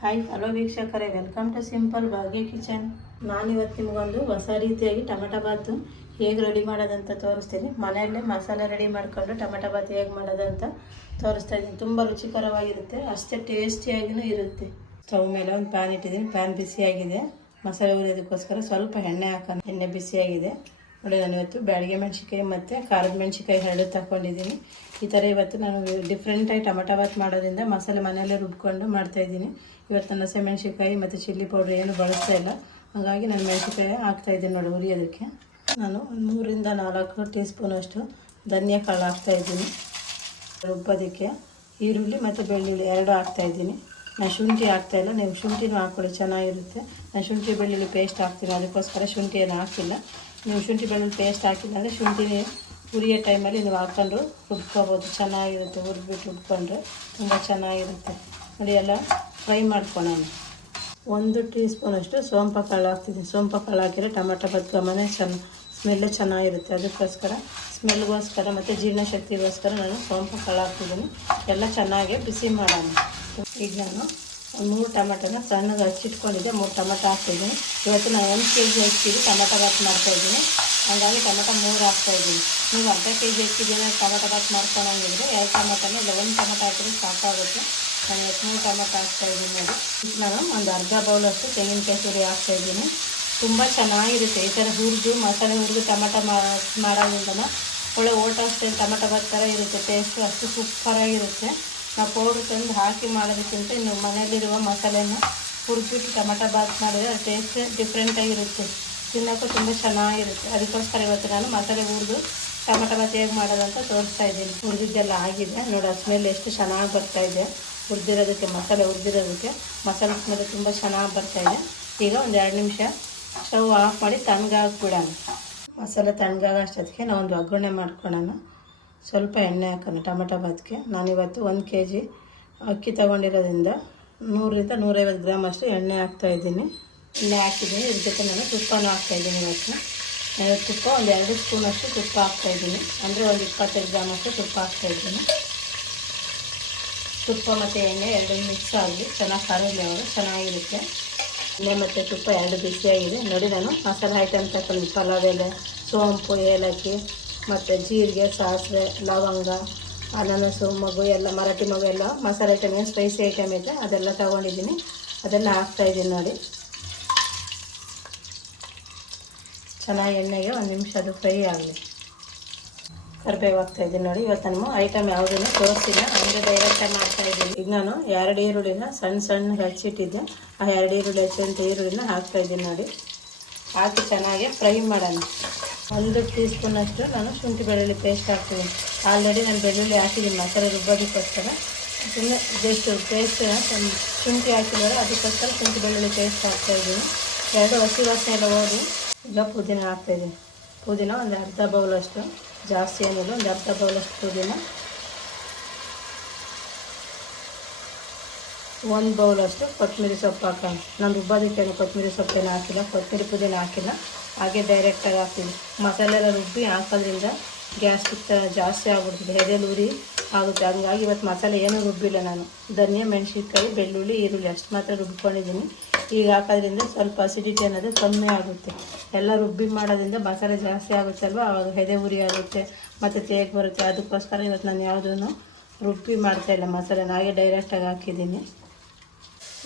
Hi hello ವೀಕ್ಷಕರೇ. Welcome to simple Bhagya kitchen ನಾನಿವತ್ತು ನಿಮಗೊಂದು ಹೊಸ ರೀತಿಯಾಗಿ ಟೊಮೆಟೊ ಬಾತು ಹೇಗೆ ರೆಡಿ ಮಾಡೋದಂತ ತೋರಿಸ್ತೀನಿ. ಮನೆಯಲ್ಲೇ ಮಸಾಲೆ ರೆಡಿ ಮಾಡ್ಕೊಂಡು ಟೊಮೆಟೊ ಬಾತು ಹೇಗೆ ಮಾಡೋದಂತ ತೋರಿಸ್ತಾ ಇದ್ದೀನಿ. ತುಂಬ ರುಚಿಕರವಾಗಿರುತ್ತೆ. ಅಷ್ಟೇ ಟೇಸ್ಟಿಯಾಗಿಯೂ ಇರುತ್ತೆ. ಸ್ಟವ್ ಮೇಲೆ ಒಂದು ಪ್ಯಾನ್ ಇಟ್ಟಿದ್ದೀನಿ. ಪ್ಯಾನ್ ಬಿಸಿಯಾಗಿದೆ. ಮಸಾಲೆ ಹುರಿಯೋದಕ್ಕೋಸ್ಕರ ಸ್ವಲ್ಪ ಎಣ್ಣೆ ಹಾಕೋಣ. ಎಣ್ಣೆ ಬಿಸಿಯಾಗಿದೆ. ನೋಡಿ, ನಾನು ಇವತ್ತು ಬ್ಯಾಡಿಗೆ ಮೆಣಸಿಕಾಯಿ ಮತ್ತು ಖಾರದ ಮೆಣಸಿಕಾಯಿ ಎರಡು ತಗೊಂಡಿದ್ದೀನಿ ಈ ಥರ ಇವತ್ತು ನಾನು ಡಿಫ್ರೆಂಟಾಗಿ ಟೊಮೆಟೊ ಬಾತ್ ಮಾಡೋದ್ರಿಂದ ಮಸಾಲೆ ಮನೆಯಲ್ಲೇ ರುಬ್ಕೊಂಡು ಮಾಡ್ತಾಯಿದ್ದೀನಿ ಇವತ್ತು ನನ್ನ ಹಸಿಮೆಣ್ಸಿಕಾಯಿ ಮತ್ತು ಚಿಲ್ಲಿ ಪೌಡ್ರ್ ಏನು ಬಳಸ್ತಾ ಇಲ್ಲ. ಹಾಗಾಗಿ ನಾನು ಮೆಣಸಿಕಾಯಿ ಹಾಕ್ತಾಯಿದ್ದೀನಿ ನೋಡಿ ಹುರಿಯೋದಕ್ಕೆ. ನಾನು ಮೂರಿಂದ ನಾಲ್ಕು ಟೀ ಸ್ಪೂನಷ್ಟು ಧನಿಯಾ ಕಾಳು ಹಾಕ್ತಾಯಿದ್ದೀನಿ ರುಬ್ಬೋದಕ್ಕೆ ಈರುಳ್ಳಿ ಮತ್ತು ಬೆಳ್ಳುಳ್ಳಿ ಎರಡು ಹಾಕ್ತಾಯಿದ್ದೀನಿ ನಾನು ಶುಂಠಿ ಹಾಕ್ತಾಯಿಲ್ಲ ನೀವು ಶುಂಠಿನೂ ಹಾಕ್ಕೊಳ್ಳಿ, ಚೆನ್ನಾಗಿರುತ್ತೆ. ನಾನು ಶುಂಠಿ, ಬೆಳ್ಳುಳ್ಳಿ ಪೇಸ್ಟ್ ಹಾಕ್ತೀನಿ. ಅದಕ್ಕೋಸ್ಕರ ಶುಂಠಿಯನ್ನು ಹಾಕಿಲ್ಲ. ನೀವು ಶುಂಠಿ ಬೆಳ್ಳುಳ್ಳಿ ಪೇಸ್ಟ್ ಹಾಕಿಲ್ಲ ಅಂದರೆ ಶುಂಠಿನೇ ಹುರಿಯೋ ಟೈಮಲ್ಲಿ ನೀವು ಹಾಕ್ಕೊಂಡು ರುಬ್ಕೋಬೋದು. ಚೆನ್ನಾಗಿರುತ್ತೆ ಹುರಿದ್ಬಿಟ್ಟು ರುಬ್ಕೊಂಡ್ರೆ ತುಂಬ ಚೆನ್ನಾಗಿರುತ್ತೆ. ನೋಡಿ, ಎಲ್ಲ ಫ್ರೈ ಮಾಡ್ಕೊಳ್ಳೋಣ. ಒಂದು ಟೀ ಸ್ಪೂನಷ್ಟು ಸೋಂಪು ಕಾಳು ಹಾಕ್ತಿದ್ದೀನಿ. ಸೋಂಪು ಕಾಳು ಹಾಕಿದರೆ ಟೊಮೆಟೊ ಬತ್ ಗಮನ ಚೆನ್ನ ಸ್ಮೆಲ್ಲೇ ಚೆನ್ನಾಗಿರುತ್ತೆ. ಅದಕ್ಕೋಸ್ಕರ ಸ್ಮೆಲ್ಗೋಸ್ಕರ ಮತ್ತು ಜೀರ್ಣಶಕ್ತಿಗೋಸ್ಕರ ನಾನು ಸೋಂಪು ಕಾಳು ಹಾಕ್ತಿದ್ದೀನಿ. ಎಲ್ಲ ಚೆನ್ನಾಗಿ ಬಿಸಿ ಮಾಡೋಣ. ಈಗ ನಾನು ಒಂದು ಮೂರು ಟೊಮೆಟೊನ ಸಣ್ಣಗೆ ಹಚ್ಚಿಟ್ಕೊಂಡಿದ್ದೆ ಮೂರು ಟೊಮೆಟೊ ಹಾಕ್ತಿದ್ದೀನಿ. ಇವತ್ತು ನಾನು ಒಂದು ಕೆ ಜಿ ಹಚ್ಚಿದ್ದು ಟೊಮೆಟೊ ಬಾತ್ ಮಾಡ್ತಾಯಿದ್ದೀನಿ ಹಾಗಾಗಿ ಟೊಮೆಟೊ ಮೂರು ಹಾಕ್ತಾಯಿದ್ದೀನಿ ನೀವು ಅರ್ಧ ಕೆ ಜಿ ಹಚ್ಚಿದ್ದೀನಿ ಟೊಮೆಟೊ ಬಾತ್ ಮಾಡ್ಕೊಳಂಗಿದ್ರೆ ಎರಡು ಟೊಮೆಟೊನ ಇಲ್ಲ ಒಂದು ಟೊಮೆಟೊ ಹಾಕಿದ್ರೆ ಸಾಕಾಗುತ್ತೆ. ನಾನು ಮೂರು ಟೊಮೆಟೊ ಹಾಕ್ತಾಯಿದ್ದೀನಿ ಅದು ನಾನು ಒಂದು ಅರ್ಧ ಬೌಲಷ್ಟು ತೆಂಗಿನಕಾಯಿ ತುರಿ ಹಾಕ್ತಾಯಿದ್ದೀನಿ ತುಂಬ ಚೆನ್ನಾಗಿರುತ್ತೆ. ಈ ಥರ ಹುರಿದು, ಮಸಾಲೆ ಹುರಿದು ಟೊಮೆಟೊ ಮಾಡೋದ್ರಿಂದ ಒಳ್ಳೆ ಓಟ ಅಷ್ಟೇ ಟೊಮೆಟೊ ಬಾತ್ ಥರ ಇರುತ್ತೆ. ಟೇಸ್ಟು ಅಷ್ಟು ಸೂಪರಾಗಿರುತ್ತೆ. ನಾವು ಪೌಡ್ರ್ ತಂದು ಹಾಕಿ ಮಾಡೋದಕ್ಕಿಂತ ಇನ್ನು ಮನೆಯಲ್ಲಿರುವ ಮಸಾಲೆಯನ್ನು ಹುರಿದ್ಬಿಟ್ಟು ಟೊಮೆಟೊ ಬಾತ್ ಮಾಡಿದರೆ ಅದು ಟೇಸ್ಟ್ ಡಿಫ್ರೆಂಟಾಗಿರುತ್ತೆ ತಿನ್ನೋಕ್ಕೂ ತುಂಬ ಚೆನ್ನಾಗಿರುತ್ತೆ. ಅದಕ್ಕೋಸ್ಕರ ಇವತ್ತು ನಾನು ಮಸಾಲೆ ಹುರಿದು ಟೊಮೆಟೊ ಬಾತ್ ಹೇಗೆ ಮಾಡೋದಂತ ತೋರಿಸ್ತಾ ಇದ್ದೀನಿ. ಹುರಿದಿದ್ದೆಲ್ಲ ಆಗಿದೆ. ನೋಡಿ ಸ್ಮೆಲ್ ಎಷ್ಟು ಚೆನ್ನಾಗಿ ಬರ್ತಾಯಿದೆ ಹುರಿದಿರೋದಕ್ಕೆ, ಮಸಾಲೆ ಹುರಿದಿರೋದಕ್ಕೆ, ಮಸಾಲೆ ಸ್ಮೆಲ್ ತುಂಬ ಚೆನ್ನಾಗಿ ಬರ್ತಾಯಿದೆ ಈಗ ಒಂದು ಎರಡು ನಿಮಿಷ ಸ್ಟವ್ ಆಫ್ ಮಾಡಿ ತಣ್ಣಗಾಕ್ಬಿಡೋಣ ಮಸಾಲೆ ತಣ್ಣಗಾಗ ಅಷ್ಟೊತ್ತಿಗೆ ನಾವೊಂದು ಒಗ್ಗರಣೆ ಮಾಡ್ಕೊಳ್ಳೋಣ. ಸ್ವಲ್ಪ ಎಣ್ಣೆ ಹಾಕೋಣ, ಟೊಮೆಟೊ ಬಾತ್ಗೆ. ನಾನಿವತ್ತು ಒಂದು ಕೆ ಜಿ ಅಕ್ಕಿ ತೊಗೊಂಡಿರೋದ್ರಿಂದ ನೂರರಿಂದ ನೂರೈವತ್ತು ಗ್ರಾಮ್ ಅಷ್ಟು ಎಣ್ಣೆ ಹಾಕ್ತಾಯಿದ್ದೀನಿ ಎಣ್ಣೆ ಹಾಕಿದ್ದೀನಿ ಇದ್ರ ಜೊತೆ ನಾನು ತುಪ್ಪನೂ ಹಾಕ್ತಾಯಿದ್ದೀನಿ ಇವತ್ತು. ತುಪ್ಪ, ಒಂದು ಎರಡು ಸ್ಪೂನಷ್ಟು ತುಪ್ಪ ಹಾಕ್ತಾಯಿದ್ದೀನಿ ಅಂದರೆ ಒಂದು ಇಪ್ಪತ್ತೈದು ಗ್ರಾಮ್ ಅಷ್ಟು ತುಪ್ಪ ಹಾಕ್ತಾಯಿದ್ದೀನಿ ತುಪ್ಪ ಮತ್ತು ಎಣ್ಣೆ ಎರಡು ಮಿಕ್ಸ್ ಆಗಲಿ ಚೆನ್ನಾಗಿ ಕರಗಲಿ ಅವರು ಚೆನ್ನಾಗಿರುತ್ತೆ. ಎಣ್ಣೆ ಮತ್ತು ತುಪ್ಪ ಎರಡು ಬಿಸಿಯಾಗಿದೆ. ನೋಡಿ ನಾನು ಮಸಾಲೆ ಐಟಮ್ ತಗೊಂಡು ಪಲಾವ್ ಎಲೆ, ಸೋಂಪು, ಏಲಕ್ಕಿ ಮತ್ತು ಜೀರಿಗೆ, ಸಾಸಿವೆ, ಲವಂಗ, ಅನಾನಸು, ಮಗು ಎಲ್ಲ, ಮರಾಠಿ ಮಗು ಎಲ್ಲ, ಮಸಾಲೆ ಐಟಮ್ ಏನು ಸ್ಪೈಸಿ ಐಟಮ್ ಇದೆ. ಅದೆಲ್ಲ ತೊಗೊಂಡಿದ್ದೀನಿ. ಅದೆಲ್ಲ ಹಾಕ್ತಾಯಿದ್ದೀನಿ ನೋಡಿ. ಚೆನ್ನಾಗಿ ಎಣ್ಣೆಗೆ ಒಂದು ನಿಮಿಷ ಅದು ಫ್ರೈ ಆಗಲಿ. ಕರ್ಬೇವು ಹಾಕ್ತಾಯಿದ್ದೀನಿ ನೋಡಿ. ಇವತ್ತು ನಾನು ಐಟಮ್ ಯಾವುದನ್ನು ತೋರಿಸಿಲ್ಲ. ಅಂದರೆ ಡೈರೆಕ್ಟಾಗಿ ಮಾಡ್ತಾಯಿದ್ದೀನಿ ಈಗ ನಾನು ಎರಡು ಈರುಳ್ಳಿನ ಸಣ್ಣ ಸಣ್ಣ ಹೆಚ್ಚಿಟ್ಟಿದ್ದೆ. ಆ ಎರಡು ಈರುಳ್ಳಿ ಹಚ್ಚಿದಂಥ ಈರುಳ್ಳಿನ ಹಾಕ್ತಾಯಿದ್ದೀನಿ ನೋಡಿ. ಹಾಕಿ ಚೆನ್ನಾಗಿ ಫ್ರೈ ಮಾಡೋಣ. ಒಂದು ಟೀ ಸ್ಪೂನಷ್ಟು ನಾನು ಶುಂಠಿ ಬೆಳ್ಳುಳ್ಳಿ ಪೇಸ್ಟ್ ಹಾಕ್ತೀನಿ. ಆಲ್ರೆಡಿ ನಾನು ಬೆಳ್ಳುಳ್ಳಿ ಹಾಕಿದ್ದೀನಿ, ಮಸಾಲೆ ರುಬ್ಬೋದಕ್ಕೋಸ್ಕರ. ಸುಮ್ಮನೆ ಜಸ್ಟ್ ಪೇಸ್ಟ್ ಶುಂಠಿ ಹಾಕಿದ್ದಾರೆ ಅದಕ್ಕೋಸ್ಕರ ಶುಂಠಿ ಬೆಳ್ಳುಳ್ಳಿ ಪೇಸ್ಟ್ ಹಾಕ್ತಾಯಿದ್ದೀನಿ ಎರಡು ಹಸಿ ವಾಸನೆ ಎಲ್ಲ ಹೋಗಿ ಈಗ ಪುದೀನ ಹಾಕ್ತಾಯಿದ್ದೀನಿ ಪುದೀನ ಒಂದು ಅರ್ಧ ಬೌಲಷ್ಟು ಜಾಸ್ತಿ ಏನಿಲ್ಲ, ಒಂದು ಅರ್ಧ ಬೌಲಷ್ಟು ಪುದೀನ. ಒಂದು ಬೌಲಷ್ಟು ಕೊತ್ತಂಬರಿ ಸೊಪ್ಪು ಹಾಕೋಣ. ನಾನು ರುಬ್ಬೋದಕ್ಕೇನು ಕೊತ್ತಂಬರಿ ಸೊಪ್ಪೇನು ಹಾಕಿಲ್ಲ, ಕೊತ್ತಂಬರಿ ಪುದೀನ ಹಾಕಿಲ್ಲ. ಹಾಗೆ ಡೈರೆಕ್ಟಾಗಿ ಹಾಕ್ತೀನಿ ಮಸಾಲೆ ಎಲ್ಲ ರುಬ್ಬಿ ಹಾಕೋದ್ರಿಂದ ಗ್ಯಾಸ್ಟ್ರಿಕ್ ಜಾಸ್ತಿ ಆಗ್ಬಿಡ್ತದೆ. ಎದೆಲಿ ಉರಿ ಆಗುತ್ತೆ. ಹಂಗಾಗಿ ಇವತ್ತು ಮಸಾಲೆ ಏನೂ ರುಬ್ಬಿಲ್ಲ ನಾನು. ಧನಿಯಾ ಮೆಣಸಿನ್ಕಾಯಿ, ಬೆಳ್ಳುಳ್ಳಿ, ಈರುಳ್ಳಿ ಅಷ್ಟು ಮಾತ್ರ ರುಬ್ಕೊಂಡಿದ್ದೀನಿ. ಈಗ ಹಾಕೋದ್ರಿಂದ ಸ್ವಲ್ಪ ಅಸಿಡಿಟಿ ಅನ್ನೋದು ಕಮ್ಮಿ ಆಗುತ್ತೆ. ಎಲ್ಲ ರುಬ್ಬಿ ಮಾಡೋದ್ರಿಂದ ಮಸಾಲೆ ಜಾಸ್ತಿ ಆಗುತ್ತೆ ಅಲ್ವಾ? ಆವಾಗ ಹೆದೆ ಉರಿ ಆಗುತ್ತೆ, ಮತ್ತು ತೇಗ್ ಬರುತ್ತೆ. ಅದಕ್ಕೋಸ್ಕರ ಇವತ್ತು ನಾನು ಯಾವುದೂ ರುಬ್ಬಿ ಮಾಡ್ತಾಯಿಲ್ಲ ಮಸಾಲೆನ. ಹಾಗೆ ಡೈರೆಕ್ಟಾಗಿ ಹಾಕಿದ್ದೀನಿ.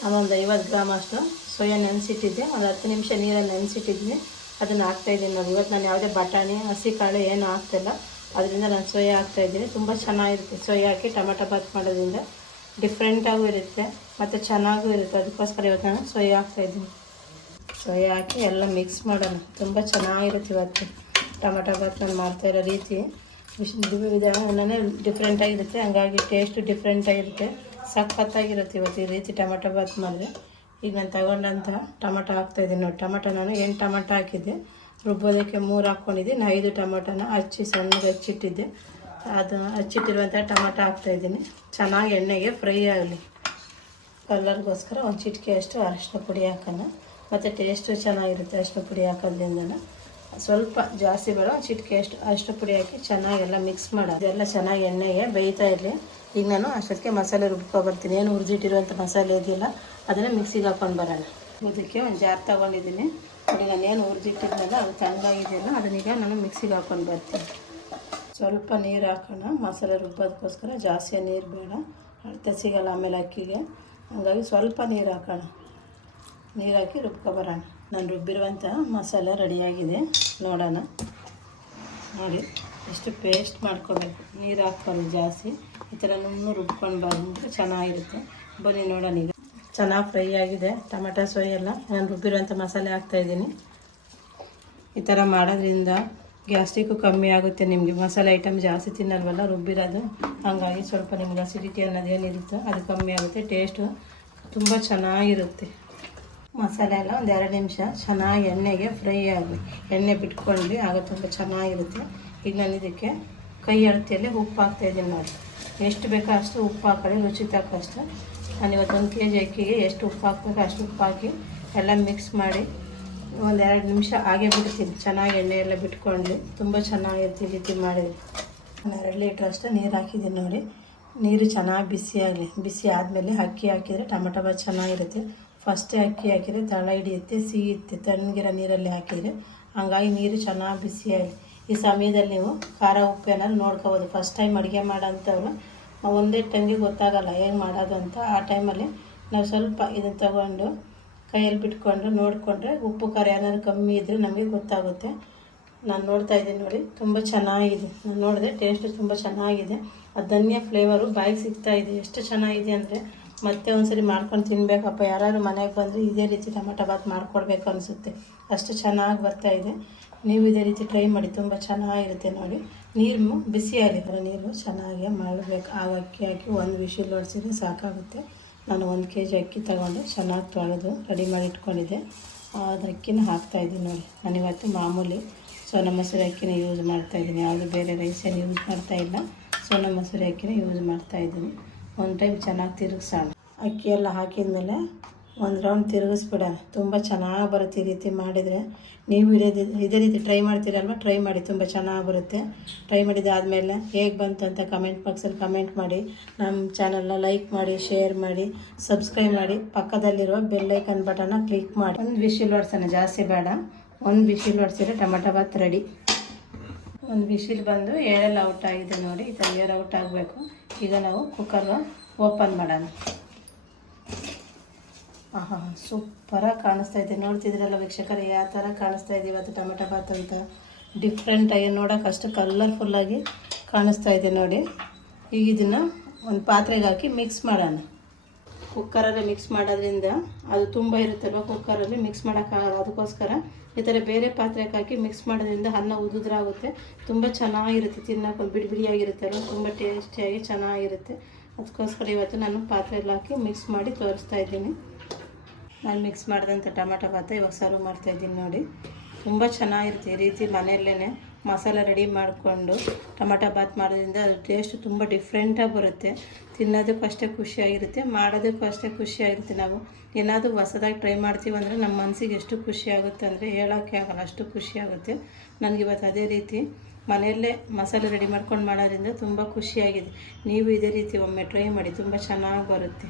ನಾನೊಂದು ಐವತ್ತು ಗ್ರಾಮ್ ಅಷ್ಟು ಸೋಯಾ ನೆನೆಸಿಟ್ಟಿದ್ದೆ. ಒಂದು ಹತ್ತು ನಿಮಿಷ ನೀರಲ್ಲಿ ನೆನೆಸಿಟ್ಟಿದ್ದೀನಿ ಅದನ್ನು ಹಾಕ್ತಾಯಿದ್ದೀನಿ ನಾನು ಇವತ್ತು ನಾನು ಯಾವುದೇ ಬಟಾಣಿ, ಹಸಿ ಕಾಳು ಏನು ಹಾಕ್ತಿಲ್ಲ. ಅದರಿಂದ ನಾನು ಸೋಯಾ ಹಾಕ್ತಾಯಿದ್ದೀನಿ ತುಂಬ ಚೆನ್ನಾಗಿರುತ್ತೆ. ಸೋಯಾ ಹಾಕಿ ಟೊಮೆಟೊ ಬಾತ್ ಮಾಡೋದ್ರಿಂದ ಡಿಫ್ರೆಂಟಾಗೂ ಇರುತ್ತೆ ಮತ್ತು ಚೆನ್ನಾಗೂ ಇರುತ್ತೆ. ಅದಕ್ಕೋಸ್ಕರ ಇವತ್ತು ನಾನು ಸೋಯಾ ಹಾಕ್ತಾಯಿದ್ದೀನಿ ಸೋಯಾ ಹಾಕಿ ಎಲ್ಲ ಮಿಕ್ಸ್ ಮಾಡೋಣ. ತುಂಬ ಚೆನ್ನಾಗಿರುತ್ತೆ ಇವತ್ತು. ಟೊಮೆಟೊ ಬಾತ್ ನಾನು ಇರೋ ರೀತಿ. ವಿಧಾನನೇ ಡಿಫ್ರೆಂಟಾಗಿರುತ್ತೆ ಹಂಗಾಗಿ ಟೇಸ್ಟು ಡಿಫ್ರೆಂಟಾಗಿರುತ್ತೆ ಸಖತ್ತಾಗಿರುತ್ತೆ ಇವತ್ತು ಈ ರೀತಿ ಟೊಮೆಟೊ ಬಾತ್ ಮಾಡಿದ್ರೆ. ಈಗ ನಾನು ತಗೊಂಡಂಥ ಟೊಮೆಟೊ ಹಾಕ್ತಾಯಿದ್ದೀನಿ ನೋಡಿ, ಟೊಮೆಟೊ ನಾನು ಎಂಟು ಟೊಮೆಟೊ ಹಾಕಿದ್ದೆ? ರುಬ್ಬೋದಕ್ಕೆ ಮೂರು ಹಾಕ್ಕೊಂಡಿದ್ದೀನಿ ಐದು ಟೊಮೆಟೊನ ಹಚ್ಚಿ ಸಣ್ಣಗೆ ಹಚ್ಚಿಟ್ಟಿದ್ದೆ. ಅದು ಹಚ್ಚಿಟ್ಟಿರುವಂಥ ಟೊಮೆಟೊ ಹಾಕ್ತಾಯಿದ್ದೀನಿ ಚೆನ್ನಾಗಿ ಎಣ್ಣೆಗೆ ಫ್ರೈ ಆಗಲಿ. ಕಲರ್ಗೋಸ್ಕರ ಒಂದು ಚಿಟಿಕೆ ಅಷ್ಟು ಅರಶಿನ ಪುಡಿ ಹಾಕೋಣ. ಮತ್ತು ಟೇಸ್ಟು ಚೆನ್ನಾಗಿರುತ್ತೆ ಅರಶಿನ ಪುಡಿ ಹಾಕೋದ್ರಿಂದ ಸ್ವಲ್ಪ ಜಾಸ್ತಿ ಬೇಡ, ಚಿಟಿಕೆ ಅಷ್ಟು ಅಷ್ಟು ಪುಡಿ ಹಾಕಿ ಚೆನ್ನಾಗೆಲ್ಲ ಮಿಕ್ಸ್ ಮಾಡೋದು ಇದೆಲ್ಲ ಚೆನ್ನಾಗಿ ಎಣ್ಣೆಗೆ ಬೇಯ್ತಾ ಇರಲಿ. ಈಗ ನಾನು ಅಷ್ಟೊತ್ತಿಗೆ ಮಸಾಲೆ ರುಬ್ಕೊಬರ್ತೀನಿ ಏನು ಹುರಿದಿಟ್ಟಿರುವಂಥ ಮಸಾಲೆ ಇದೆಯಲ್ಲ, ಅದನ್ನು ಮಿಕ್ಸಿಗೆ ಹಾಕೊಂಡು ಬರೋಣ. ಇದಕ್ಕೆ ಒಂದು ಜಾರ್ ತೊಗೊಂಡಿದ್ದೀನಿ. ನೋಡಿ, ನಾನು ಏನು ಹುರಿದಿಟ್ಟಿದ್ನಲ್ಲ ಅದು ತಣ್ಣಗಾಗಿದೆಯಲ್ಲ ಅದನ್ನೀಗ ನಾನು ಮಿಕ್ಸಿಗೆ ಹಾಕೊಂಡು ಬರ್ತೀನಿ. ಸ್ವಲ್ಪ ನೀರು ಹಾಕೋಣ. ಮಸಾಲೆ ರುಬ್ಬೋದಕ್ಕೋಸ್ಕರ ಜಾಸ್ತಿ ನೀರು ಬೇಡ. ಅಳತೆ ಸಿಗಲ್ಲ ಆಮೇಲೆ ಅಕ್ಕಿಗೆ. ಹಾಗಾಗಿ ಸ್ವಲ್ಪ ನೀರು ಹಾಕೋಣ. ನೀರು ಹಾಕಿ ರುಬ್ಕೊಬರೋಣ ನಾನು ರುಬ್ಬಿರುವಂಥ ಮಸಾಲ ರೆಡಿಯಾಗಿದೆ. ನೋಡೋಣ. ನೋಡಿ, ಎಷ್ಟು ಪೇಸ್ಟ್ ಮಾಡ್ಕೋಬೇಕು. ನೀರು ಹಾಕ್ಬಾರ್ದು ಜಾಸ್ತಿ. ಈ ಥರ ನುಣ್ಣು ರುಬ್ಕೊಂಡು ಚೆನ್ನಾಗಿರುತ್ತೆ. ಬನ್ನಿ ನೋಡೋಣ ಈಗ. ಚೆನ್ನಾಗಿ ಫ್ರೈ ಆಗಿದೆ. ಟೊಮೆಟೊ ಸೋಯ್ ಎಲ್ಲ. ನಾನು ರುಬ್ಬಿರುವಂಥ ಮಸಾಲೆ ಹಾಕ್ತಾಯಿದ್ದೀನಿ ಈ ಥರ ಮಾಡೋದ್ರಿಂದ ಗ್ಯಾಸ್ಟಿಕ್ಕು ಕಮ್ಮಿ ಆಗುತ್ತೆ. ನಿಮಗೆ ಮಸಾಲೆ ಐಟಮ್ ಜಾಸ್ತಿ ತಿನ್ನಲ್ವಲ್ಲ, ರುಬ್ಬಿರೋದು. ಹಾಗಾಗಿ ಸ್ವಲ್ಪ ನಿಮ್ಗೆ ಅಸಿಡಿಟಿ ಅನ್ನೋದು ಏನಿರುತ್ತೋ ಅದು ಕಮ್ಮಿ ಆಗುತ್ತೆ. ಟೇಸ್ಟು ತುಂಬ ಚೆನ್ನಾಗಿರುತ್ತೆ. ಮಸಾಲೆ ಎಲ್ಲ ಒಂದು ಎರಡು ನಿಮಿಷ. ಚೆನ್ನಾಗಿ ಎಣ್ಣೆಗೆ ಫ್ರೈ ಆಗಲಿ ಎಣ್ಣೆ ಬಿಟ್ಕೊಂಡು ಆಗ ತುಂಬ ಚೆನ್ನಾಗಿರುತ್ತೆ. ಈಗ ನಾನು ಇದಕ್ಕೆ ಕೈ ಅಳತೆಯಲ್ಲಿ ಉಪ್ಪು ಹಾಕ್ತಾಯಿದ್ದೀನಿ ನೋಡಿ. ಎಷ್ಟು ಬೇಕೋ ಅಷ್ಟು ಉಪ್ಪು ಹಾಕೊಳ್ಳಿ ರುಚಿ ತಕ್ಕಷ್ಟು ನಾನು ಇವತ್ತು ಒಂದು ಕೆ ಜಿ ಅಕ್ಕಿಗೆ ಎಷ್ಟು ಉಪ್ಪು ಹಾಕ್ಬೇಕು ಅಷ್ಟು ಉಪ್ಪು ಹಾಕಿ ಎಲ್ಲ ಮಿಕ್ಸ್ ಮಾಡಿ ಒಂದು ಎರಡು ನಿಮಿಷ ಹಾಗೆ ಬಿಡ್ತೀನಿ. ಚೆನ್ನಾಗಿ ಎಣ್ಣೆ ಎಲ್ಲ ಬಿಟ್ಕೊಂಡು ತುಂಬ ಚೆನ್ನಾಗಿ ಈ ರೀತಿ ಮಾಡಿದ್ವಿ ಒಂದು ಎರಡು ಲೀಟ್ರ್ ಅಷ್ಟು ನೀರು ಹಾಕಿದ್ದೀನಿ ನೋಡಿ. ನೀರು ಚೆನ್ನಾಗಿ ಬಿಸಿ ಆಗಲಿ, ಬಿಸಿ ಆದಮೇಲೆ ಅಕ್ಕಿ ಹಾಕಿದರೆ ಟೊಮೆಟೊ ಬಾತ್ ಚೆನ್ನಾಗಿರುತ್ತೆ. ಫಸ್ಟೇ ಅಕ್ಕಿ ಹಾಕಿದರೆ ತಳ ಹಿಡಿಯುತ್ತೆ ಸಿಹಿಯುತ್ತೆ ತಣ್ಣಗಿರೋ ನೀರಲ್ಲಿ ಹಾಕಿದರೆ ಹಂಗಾಗಿ ನೀರು ಚೆನ್ನಾಗಿ ಬಿಸಿಯಾಗಿ. ಈ ಸಮಯದಲ್ಲಿ ನೀವು ಖಾರ ಉಪ್ಪು ಏನಾದ್ರು ನೋಡ್ಕೋಬೋದು. ಫಸ್ಟ್ ಟೈಮ್ ಅಡುಗೆ ಮಾಡೋಂಥವ್ರು ಒಂದೇ ಟೈಮ್ಗೆ ಗೊತ್ತಾಗಲ್ಲ ಹೇಗೆ ಮಾಡೋದು ಅಂತ. ಆ ಟೈಮಲ್ಲಿ ನಾವು ಸ್ವಲ್ಪ ಇದನ್ನು ತಗೊಂಡು ಕೈಯಲ್ಲಿ ಬಿಟ್ಕೊಂಡು ನೋಡಿಕೊಂಡ್ರೆ ಉಪ್ಪು, ಖಾರ ಏನಾದ್ರು ಕಮ್ಮಿ ಇದ್ದರೆ ನಮಗೆ ಗೊತ್ತಾಗುತ್ತೆ. ನಾನು ನೋಡ್ತಾ ಇದ್ದೀನಿ ನೋಡಿ, ತುಂಬ ಚೆನ್ನಾಗಿದೆ. ನಾನು ನೋಡಿದೆ ಟೇಸ್ಟು ತುಂಬ ಚೆನ್ನಾಗಿದೆ. ಆ ಧನ್ಯ ಫ್ಲೇವರು ಬಾಯಿಗೆ ಸಿಗ್ತಾ ಇದೆ. ಎಷ್ಟು ಚೆನ್ನಾಗಿದೆ ಅಂದರೆ ಮತ್ತೆ ಒಂದ್ಸರಿ ಮಾಡ್ಕೊಂಡು ತಿನ್ನಬೇಕಪ್ಪ ಯಾರು ಮನೆಗೆ ಬಂದರೆ ಇದೇ ರೀತಿ ಟೊಮೆಟೊ ಬಾತ್ ಮಾಡ್ಕೊಡ್ಬೇಕು ಅನಿಸುತ್ತೆ. ಅಷ್ಟು ಚೆನ್ನಾಗಿ ಬರ್ತಾ ಇದೆ. ನೀವು ಇದೇ ರೀತಿ ಟ್ರೈ ಮಾಡಿ, ತುಂಬ ಚೆನ್ನಾಗಿರುತ್ತೆ ನೋಡಿ. ನೀರು ಬಿಸಿ ಆಗಿರೋ ನೀರು ಚೆನ್ನಾಗಿ ಮಾಡಬೇಕು ಆಗ ಅಕ್ಕಿ ಹಾಕಿ ಒಂದು ವಿಶಿಲ್ ಹೊಡ್ಸಿದ್ರೆ ಸಾಕಾಗುತ್ತೆ. ನಾನು ಒಂದು ಕೆ ಜಿ ಅಕ್ಕಿ ತಗೊಂಡು ಚೆನ್ನಾಗಿ ತೊಳೆದು ರೆಡಿ ಮಾಡಿ ಇಟ್ಕೊಂಡಿದ್ದೆ. ಅದು ಅಕ್ಕಿನ ಹಾಕ್ತಾಯಿದ್ದೀನಿ ನೋಡಿ. ನಾನು ಇವತ್ತು ಮಾಮೂಲಿ ಸೋನ ಮಸೂರಿ ಅಕ್ಕಿನ ಯೂಸ್ ಮಾಡ್ತಾಯಿದ್ದೀನಿ ಯಾವುದು ಬೇರೆ ರೈಸ್ ಏನು ಯೂಸ್ ಮಾಡ್ತಾಯಿಲ್ಲ ಸೋನ ಮಸೂರಿ ಅಕ್ಕಿನ ಯೂಸ್ ಮಾಡ್ತಾಯಿದ್ದೀನಿ ಒಂದು ಟೈಮ್ ಚೆನ್ನಾಗಿ ತಿರುಗಿಸೋಣ ಅಕ್ಕಿ ಎಲ್ಲ ಹಾಕಿದ ಮೇಲೆ ಒಂದು ರೌಂಡ್ ತಿರುಗಿಸ್ಬಿಡೋಣ. ತುಂಬ ಚೆನ್ನಾಗಿ ಬರುತ್ತೆ ಈ ರೀತಿ ಮಾಡಿದರೆ. ನೀವು ಇದೇ ಇದೇ ರೀತಿ ಟ್ರೈ ಮಾಡ್ತೀರಲ್ವ? ಟ್ರೈ ಮಾಡಿ, ತುಂಬ ಚೆನ್ನಾಗಿ ಬರುತ್ತೆ. ಟ್ರೈ ಮಾಡಿದಾದಮೇಲೆ ಹೇಗೆ ಬಂತು ಅಂತ ಕಮೆಂಟ್ ಬಾಕ್ಸಲ್ಲಿ ಕಮೆಂಟ್ ಮಾಡಿ. ನಮ್ಮ ಚಾನಲ್ನ ಲೈಕ್ ಮಾಡಿ ಶೇರ್ ಮಾಡಿ ಸಬ್ಸ್ಕ್ರೈಬ್ ಮಾಡಿ. ಪಕ್ಕದಲ್ಲಿರುವ ಬೆಲ್ಲೈಕನ್ ಬಟನ್ನ ಕ್ಲಿಕ್ ಮಾಡಿ. ಒಂದು ವಿಶಿಲ್ ಹೊಡ್ಸೋಣ, ಜಾಸ್ತಿ ಬೇಡ. ಒಂದು ವಿಶಿಲ್ ಹೊಡ್ಸಿದ್ರೆ ಟೊಮೆಟೊ ಬಾತ್ ರೆಡಿ ಒಂದು ವಿಶಿಲ್ ಬಂದು ಏಳೆಲ್ಲ ಔಟ್ ಆಗಿದೆ ನೋಡಿ. ಈ ಔಟ್ ಆಗಬೇಕು. ಈಗ ನಾವು ಕುಕ್ಕರ್ ಓಪನ್ ಮಾಡೋಣ. ಆಹಾ ಸೂಪರಾಗಿ ಕಾಣಿಸ್ತಾ ಇದೆ. ನೋಡ್ತಿದ್ರಲ್ಲ ವೀಕ್ಷಕರೇ, ಯಾವ ಥರ ಕಾಣಿಸ್ತಾ ಇದೆ ಇವತ್ತು ಟೊಮೆಟೊ ಬಾತ್ ಅಂತ. ಡಿಫ್ರೆಂಟಾಗಿ ನೋಡೋಕೆ ಅಷ್ಟು ಕಲರ್ಫುಲ್ಲಾಗಿ ಕಾಣಿಸ್ತಾ ಇದೆ ನೋಡಿ. ಈಗ ಇದನ್ನು ಒಂದು ಪಾತ್ರೆಗೆ ಹಾಕಿ ಮಿಕ್ಸ್ ಮಾಡೋಣ. ಕುಕ್ಕರಲ್ಲಿ ಮಿಕ್ಸ್ ಮಾಡೋದ್ರಿಂದ ಅದು ತುಂಬ ಇರುತ್ತಲ್ವ ಕುಕ್ಕರಲ್ಲಿ ಮಿಕ್ಸ್ ಮಾಡೋಕ್ಕಾಗಲ್ಲ. ಅದಕ್ಕೋಸ್ಕರ ಈ ಥರ ಬೇರೆ ಪಾತ್ರೆಗೆ ಹಾಕಿ ಮಿಕ್ಸ್ ಮಾಡೋದ್ರಿಂದ ಅನ್ನ ಉದುದ್ರಾಗುತ್ತೆ. ತುಂಬ ಚೆನ್ನಾಗಿರುತ್ತೆ ತಿನ್ನೋಕೆ. ಬಿಡಿ ಬಿಡಿಯಾಗಿರುತ್ತಲ್ವ? ತುಂಬ ಟೇಸ್ಟಿಯಾಗಿ ಚೆನ್ನಾಗಿರುತ್ತೆ. ಅದಕ್ಕೋಸ್ಕರ ಇವತ್ತು ನಾನು ಪಾತ್ರೆಯಲ್ಲಿ ಹಾಕಿ ಮಿಕ್ಸ್ ಮಾಡಿ ತೋರಿಸ್ತಾ ಇದ್ದೀನಿ. ನಾನು ಮಿಕ್ಸ್ ಮಾಡಿದಂಥ ಟೊಮೆಟೊ ಭಾತ ಇವಾಗ ಸರ್ವ್ ಮಾಡ್ತಾಯಿದ್ದೀನಿ ನೋಡಿ. ತುಂಬ ಚೆನ್ನಾಗಿರುತ್ತೆ ಈ ರೀತಿ ಮನೆಯಲ್ಲೇ ಮಸಾಲ ರೆಡಿ ಮಾಡಿಕೊಂಡು ಟೊಮೆಟೊ ಬಾತ್ ಮಾಡೋದ್ರಿಂದ ಅದು ಟೇಸ್ಟ್ ತುಂಬ ಡಿಫ್ರೆಂಟಾಗಿ ಬರುತ್ತೆ. ತಿನ್ನೋದಕ್ಕೂ ಅಷ್ಟೇ ಖುಷಿಯಾಗಿರುತ್ತೆ, ಮಾಡೋದಕ್ಕೂ ಅಷ್ಟೇ ಖುಷಿಯಾಗಿರುತ್ತೆ ನಾವು. ಏನಾದರೂ ಹೊಸದಾಗಿ ಟ್ರೈ ಮಾಡ್ತೀವಿ ನಮ್ಮ ಮನಸ್ಸಿಗೆ ಎಷ್ಟು ಖುಷಿ ಆಗುತ್ತೆ ಅಂದರೆ ಹೇಳೋಕ್ಕೆ ಆಗಲ್ಲ, ಅಷ್ಟು ಖುಷಿಯಾಗುತ್ತೆ. ನನಗೆ ಇವತ್ತು ಅದೇ ರೀತಿ ಮನೆಯಲ್ಲೇ ಮಸಾಲೆ ರೆಡಿ ಮಾಡ್ಕೊಂಡು ಮಾಡೋದ್ರಿಂದ ತುಂಬ ಖುಷಿಯಾಗಿದೆ. ನೀವು ಇದೇ ರೀತಿ ಒಮ್ಮೆ ಟ್ರೈ ಮಾಡಿ, ತುಂಬ ಚೆನ್ನಾಗಿ ಬರುತ್ತೆ.